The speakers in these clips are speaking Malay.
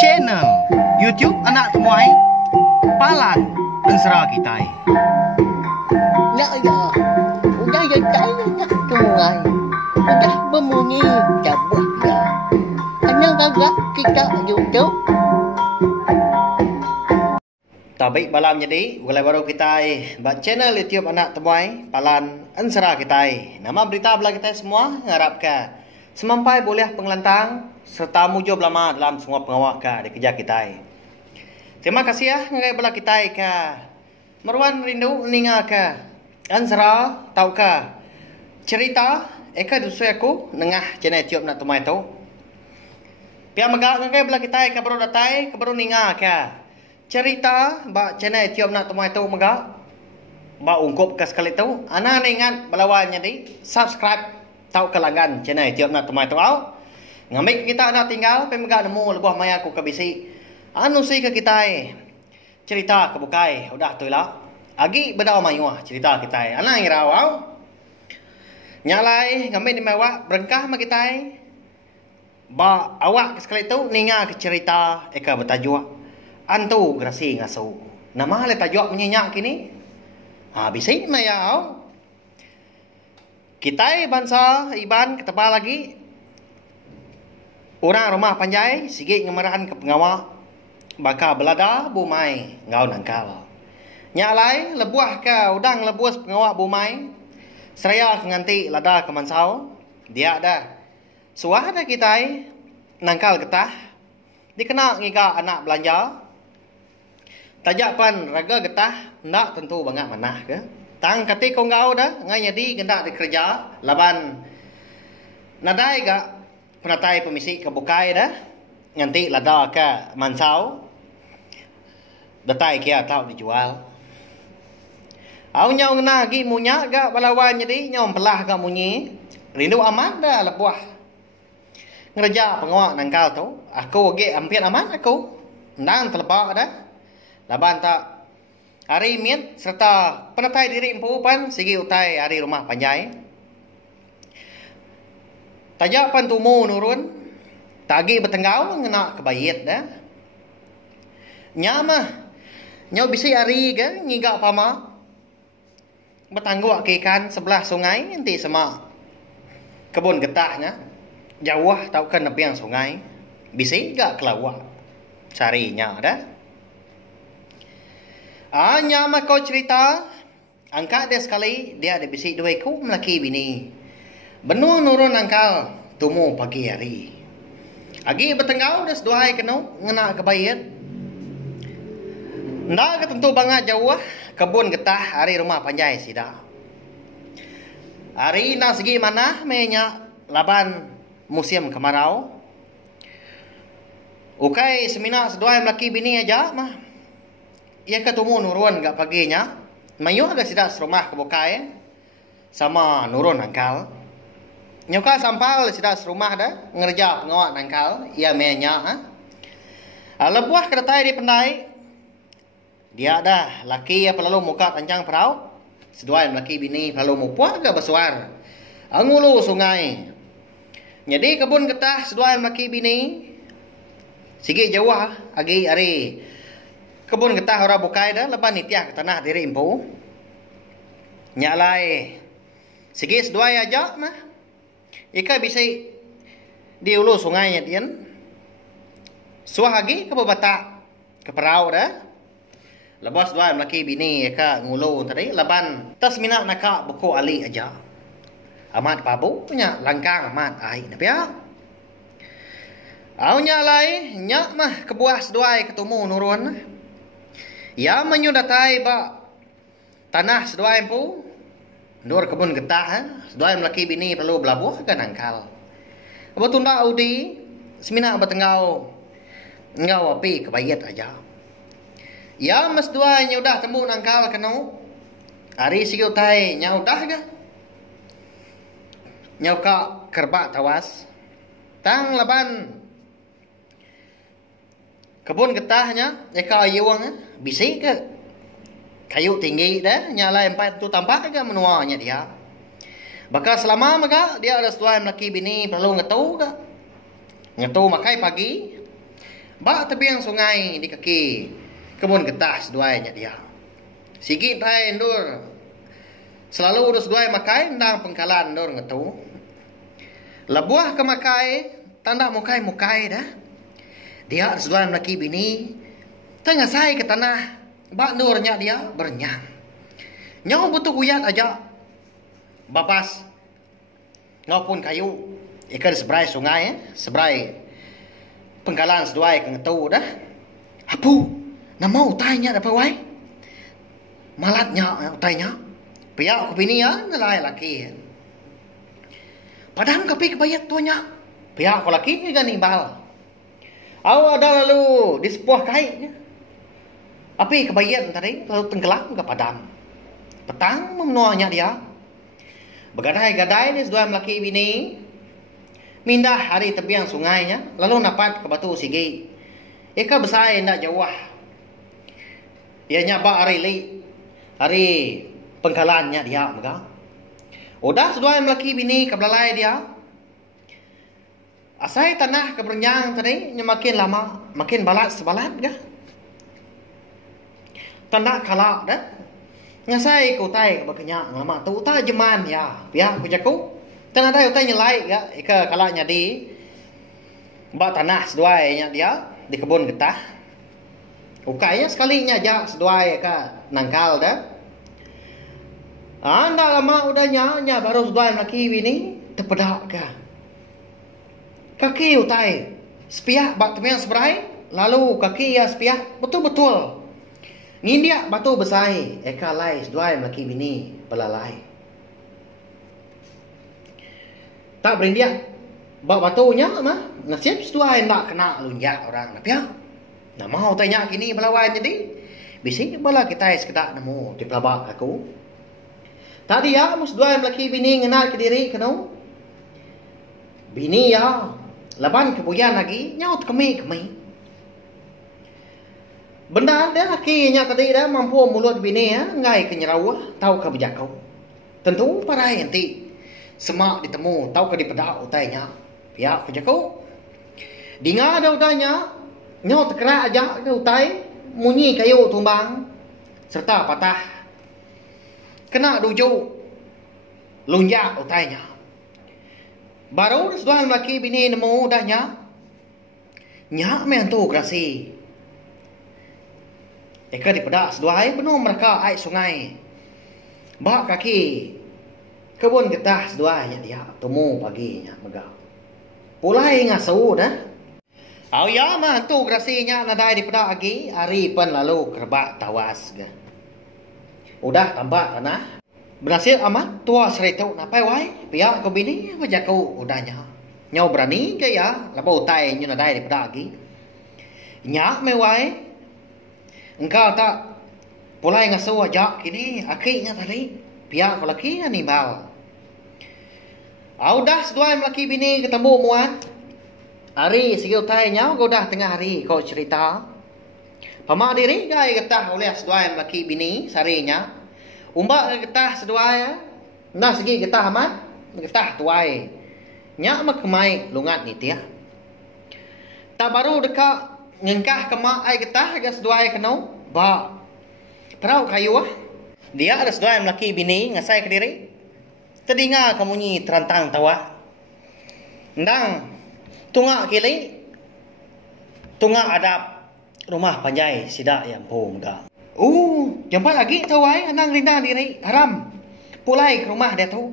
channel YouTube anak temuai Palan Ensera Kitai. Nak ya, udah ya saya nak tungai, udah berbunyi cabut ya. Anak agak kita YouTube. Tabik balam jadi, mulai baru kita buat channel YouTube anak temuai Palan Ensera Kitai. Nama berita belah kita semua harapkan semampai boleh pengelantang serta mujur lama dalam semua pengawal di kerja kita. Terima kasih ya ngai belah kita ke meruan rindu ninga ke Ensera tahu ke cerita eka dusu aku nengah channel YouTube nak temuai tu. Pia magak ngai belah kita ke baru datai ke baru ninga ke cerita ba channel YouTube nak temuai tu magak ba ungkup ke sekali tu ana ingat belawan jadi subscribe tahu kelanggan channel YouTube nak temuai tu au ngambil kita nak tinggal pe magak nemu lebuh maya aku ke bisi anu si ke kita cerita ke bukai udah tu lah agi bedau mayuah cerita kita ana ngirau au nyalai ngambil di mewah berengkah ma kita ba awak ke sekali tu ninga ke cerita eka bertajuk antu grasi ngasu nama le tajuk menyenyak kini bisi mayau kita bangsa iban ketebal lagi orang rumah panjai sigit ngemarahan ke pengawak baka belada bumai ngau nangkal nyalai lebuah ke udang lebuas pengawak bumai seraya nganti lada ke mansau dia ada suah ada kita nangkal getah dikena ngiga anak belanja tajapan raga getah ndak tentu banget manah ke tang kati kau ngau dah ngai jadi gendak dikerja laban nadai ga penatai pemisi ke bukai dah nganti lada ke mansau datai kia tau dijual au nyau ngena gi munya ga balawan jadi nyom pelah ga munyi rindu aman dah lebuah ngerja pengawak nangkal tu aku ge hampir aman aku ndang telebak dah laban tak hari miet serta penatai diri empu pan sigi utai hari rumah panjai tajak pan tumu nurun tagi betenggau ngena kebayit dah nyama nyau bisi hari ke ngiga pama bertangguk ke ikan sebelah sungai nanti sama kebun getahnya jauh tau kan nepiang sungai bisi gak kelawak carinya dah nyama kau cerita angkat dia sekali dia ada bisik dua ku melaki bini benua nurun angkal tumu pagi hari agi bertenggau dah sedua hari kena ngena kebayat ndak ketentu banget jauh kebun getah hari rumah panjai sida hari nak segi mana menya laban musim kemarau ukai semina sedua melaki bini aja mah ia ketemu nurun gak paginya mayu agak sidak serumah ke bukai sama nurun angkal nyoka sampal sidak serumah dah ngerja pengawak angkal ia menya lebuah kedatai di pendai dia dah laki ya pelalu muka panjang perau sedua laki bini pelalu mupuah agak bersuar angulu sungai jadi kebun getah sedua laki bini sigi jauh agi hari kebun getah orang bukai dah lepas nitiah ke tanah diri impu nyalai segi sedua aja mah ika bisa di ulu sungainya dian suah lagi ke batak ke perau dah lepas dua laki bini ika ngulu tadi leban tas minat nak buku ali aja amat pabu punya langkang amat ai napia au nyalai nyak mah kebuah sedua ketemu nurun ya menyudatai ba tanah sedua empu nur kebun getah sedua laki bini perlu belabuh ke nangkal betul ndak udi semina bertenggau ngau api kebayat aja ya mas dua nyudah temu nangkal kenu hari sigi utai nyau dah ga nyau ka kerbak tawas tang laban kebun getahnya eka ayuang bisi ke kayu tinggi dah nyala empat tu tampak ke menuanya dia bakal selama maka dia ada setuai laki bini perlu ngetu ke ngetu makai pagi Ba tepiang sungai di kaki kebun getah seduainya dia. Sigit hai ndur. Selalu urus duai makai ndang pengkalan ndur ngetu. Lebuah ke makai tanda mukai dah. Dia seduai laki bini tengah sai ke tanah. Ba nurnya dia bernyang. Nyau butuh kuyat aja. Bapas ngaupun kayu ikan seberai sungai seberai pengkalan seduai ke ngetu dah. Apu nama utainya dapat wai. Malatnya utainya. Pihak ke bini ya nalai laki. Padang kapi kebayat tuanya. Pihak ke laki kan imbal. Aw ada lalu di sebuah kaitnya. Api kebayat tadi lalu tenggelam ke padam. Petang memenuhnya dia. Begadai-gadai ni sedua laki bini. Mindah hari tepiang sungainya. Lalu napat ke batu sigi. Ika besar nak jauh. Ia nyapa hari pengkalannya dia mega. Udah sedua laki bini kebelalai dia. Asai tanah kebernyang tadi makin lama makin balat sebalat ga. Tanah kalak dah. Ngasai ku tai bakanya lama tu ta jeman ya. Ya ku jaku. Tanah tai utai nyelai ga ika kalaknya di ba tanah seduainya dia di kebun getah. Ukainya sekalinya aja seduai ka nangkal dah. Anda lama udahnya baru seduai laki bini terpedak ka. Kaki utai sepiak bak tepiang seberai lalu kaki ya sepiak betul-betul. Ngindia batu besai eka lai seduai laki bini pelalai. Tak berindia bak batunya mah nasib seduai nak kena lunjak orang napia. Nah mau tanya kini belawan jadi bising bala kita sekedak nemu di pelabak aku. Tadi ya mus dua laki bini ngenal ke diri keno. Bini ya laban kepuyan lagi nyaut kemi. Benda dia lakinya tadi dah mampu mulut bini ya ngai ke nyerawa tahu ke bejakau. Tentu para enti semak ditemu tahu ke dipedak utainya. Pihak bejakau. Dinga ada utainya nyaut kerak aja ke utai munyi kayu tumbang serta patah. Kena dujuk lunjak utainya. Baru sedang laki bini nemu dahnya. Nyak mentu kerasi. Eka dipedak seduai penuh mereka air sungai. Bak kaki kebun getah seduainya dia. Temu paginya megah. Pulai ngasuh dah. Aw ya mentu kerasinya nadai dipedak lagi. Hari pen lalu kerbak tawas ga. Udah tambah tanah. Berhasil amat tua seritu napai wai. Pihak ko bini bejaku udahnya. Nyau berani ke ya. Lepas utai nyu nadai daripada lagi. Nyak me wai. Engkau tak pulai ngasuh ajak kini. Akhirnya tadi. Pihak ko laki animal. Udah sedua laki bini ketemu muat. Hari segi utai nyau ko dah tengah hari kau cerita. Pamak diri gai getah oleh sedua laki bini sarinya. Umbak getah sedua ya. Nah segi getah amat. Getah tuai. Nyak mak kemai lungat ni tia. Tak baru dekat ngengkah kemak ai getah ga sedua ya kenau. Ba. Terau kayu ah. Dia ada sedua laki bini ngasai ke diri. Tedinga kamunyi terantang tawa. Ndang tungak kili. Tungak adap rumah panjai sidak yang pom dah. Jempat lagi tawai anang rindah diri haram. Pulai ke rumah dia tu.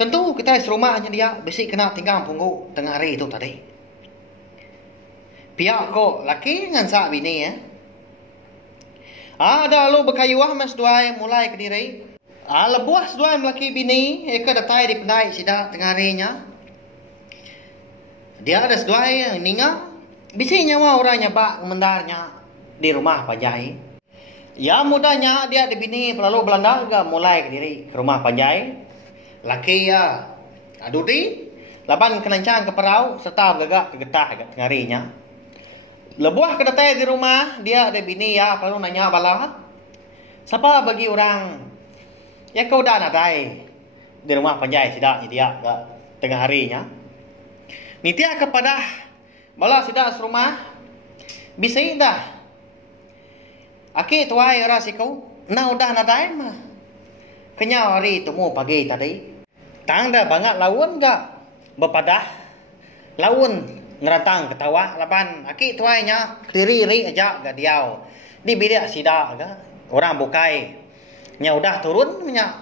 Tentu kita serumahnya dia besi kena tinggal punggu tengah hari itu tadi. Pihak ko laki ngan sak bini ya. Ada lu berkayuah mas dua mulai ke diri. Lebuah dua laki bini eka datai di pendai sidak tengah harinya. Dia ada sedua yang ninga. Bisi nyawa orangnya bak mendarnya di rumah panjai. Ya mudahnya dia di bini lalu Belanda juga mulai ke diri ke rumah panjai. Laki ya adudi lapan kenancang ke perau serta bergagak ke getah ke tengah harinya. Lebuah kedatai di rumah dia ada bini ya perlu nanya bala. Siapa bagi orang ya kau dah nadai di rumah panjai sidak dia ke tengah harinya. Nitia kepada bala sidak serumah Bisi dah. Aki tuai rasiku. Na udah nadai mah. Kenya hari temu pagi tadi. Tang dah bangat lawan gak? Bepadah. Lawan ngerantang ketawa lapan. Aki tuai nya diri aja gak diau. Di bidak sida gak? Orang bukai. Nya udah turun nya.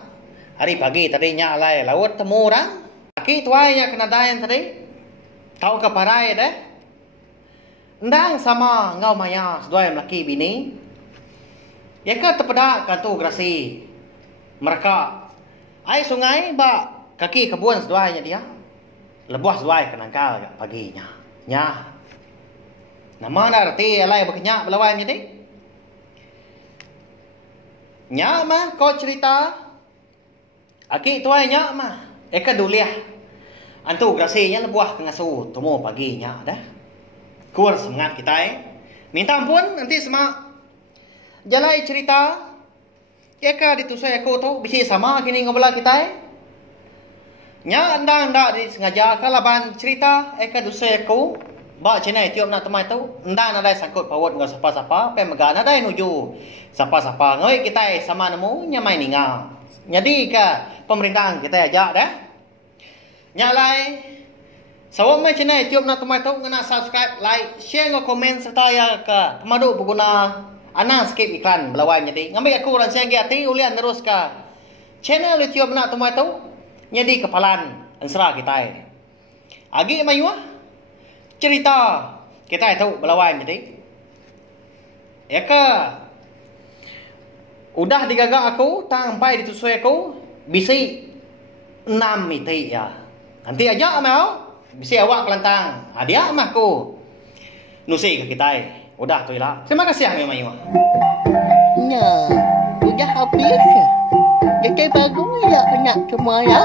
Hari pagi tadi nya alai laut temu orang. Aki tuai nya kena dayan tadi. Tahu ke parai deh. Ndang sama ngau maya sedua laki bini. Ya ke terpedak kantu grasi. Mereka ai sungai ba kaki kebun seduanya dia. Lebuah seduai kenangkal gak paginya. Nya. Nama dah arti alai berkenyak belawai jadi. Nya mah kau cerita. Aki tuai nya mah. Eka duliah. Antu grasinya lebuah pengasuh temu paginya dah. Kuar semangat kita Minta ampun nanti semak. Jalai cerita. Eka ditusai aku tu bisi sama kini ngobrol kita Nya anda disengaja kalaban cerita eka dusai aku. Ba cina tiup nak temai tu. Anda nadai sangkut pawat ngau sapa-sapa. Pemega nadai nuju. Sapa-sapa ngoi kita sama nemu nyamai ninga. Jadi ke pemerintahan kita ajak dah. Nyalai. Sawak mai channel YouTube nak temai tu ngena subscribe, like, share ngau komen serta ya ke pemadu pengguna anak skip iklan belawai jadi. Ngambil aku orang siang hati ulian terus ke channel YouTube nak temai tu jadi kepalan ansra kita. Agi mayuah cerita kita tahu belawai jadi. Ya ke udah digagak aku sampai ditusui aku bisi 6 miti ya. Nanti aja mau bisi awak kelantang. Dia mah ku nusi ke kita. Udah tu lah. Terima kasih Ami Mayu. Nah, udah habis. Jadi bagus ya anak semua ya.